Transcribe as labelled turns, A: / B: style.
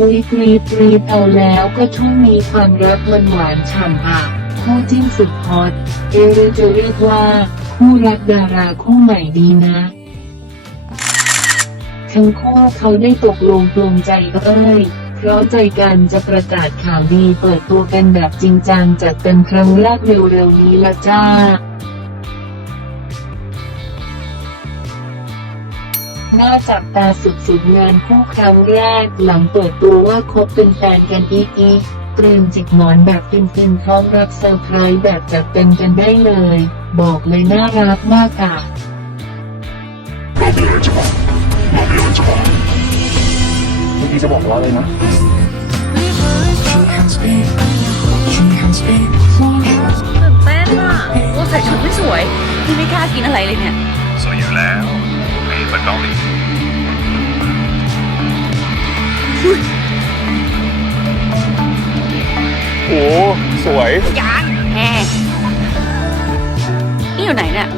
A: อุ้ยกรีดกรีดเอาแล้วก็ช่วงนี้ความรักมันหวานฉ่ำอะ คู่จิ้นสุดฮอตเอหรือจะเรียกว่า คู่รักดาราคู่ใหม่ดีนะ ทั้งคู่เขาได้ตกลงปลงใจเอ้ยเพราะใจกันจะประกาศข่าวดีเปิดตัวกันแบบจริงจังจัดเต็มครั้งแรกเร็วๆนี้ละจ้า น่าจับตาสุดๆงานคู่ครั้งแรกหลังเปิดตัวว่าคบเป็นแฟนกันอีกอีกเตรียมจิกหมอนแบบฟินๆพร้อมรับเซอร์ไพรส์แบบจัดเต็มกันได้เลย บอกเลยน่ารักมากอะ
B: เมื่อกี้จะบอกว่าอะไรนะ
C: ตื่นเต้นอะโอ้ใส่ชุดไม่สวยพี่ไม่กล้ากินอะไรเลยเนี่ย
D: สวยอยู่แล้ว
B: โอ้สวย
C: ยางแฮนี่อยู่ไหนเนี่ย